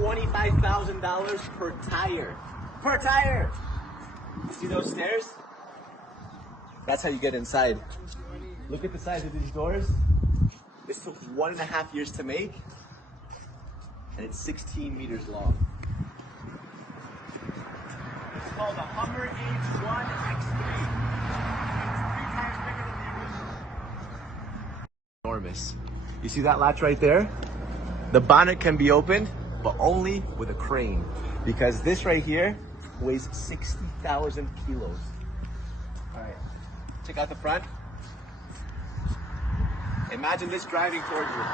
$25,000 per tire. Per tire! See those stairs? That's how you get inside. Look at the size of these doors. This took 1.5 years to make, and it's 16 meters long. It's called the Hummer H1 X3. It's 3 times bigger than the original. Enormous. You see that latch right there? The bonnet can be opened, but only with a crane, because this right here weighs 60,000 kilos. All right, check out the front. Imagine this driving towards you.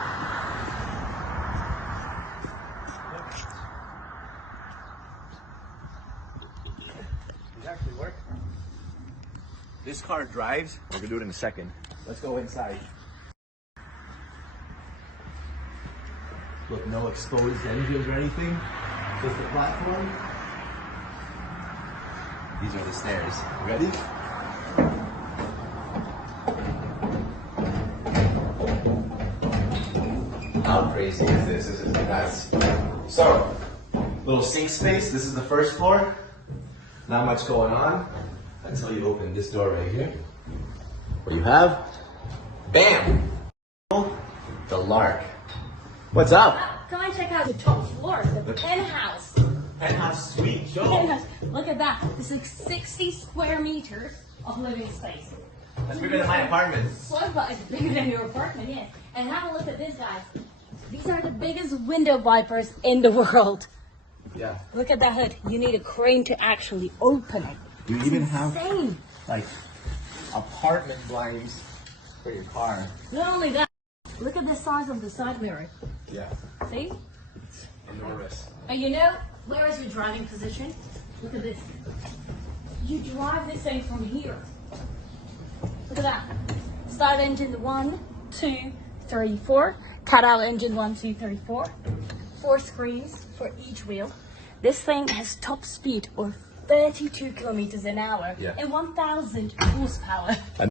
Does it actually work? This car drives. We're gonna do it in a second. Let's go inside. Look, no exposed engines or anything. Just the platform. These are the stairs. Ready? How crazy is this? This is nuts. So, little sink space. This is the first floor. Not much going on until you open this door right here. Where you have, bam! The Lark. What's up? Come and check out the top floor, the penthouse. Penthouse suite, show. Penthouse. Look at that. This is 60 square meters of living space. That's bigger than my apartment. So it's bigger than your apartment, yeah. And have a look at this, guys. These are the biggest window wipers in the world. Yeah. Look at that hood. You need a crane to actually open it. You even have Insane. like apartment blinds for your car. Not only that, look at the size of the side mirror. Yeah. See? Enormous. And you know, where is your driving position? Look at this. You drive this thing from here. Look at that. Start engine 1, 2, 3, 4. Cut out engine 1, 2, 3, 4. 4 screens for each wheel. This thing has top speed of 32 kilometers an hour Yeah. and 1,000 horsepower.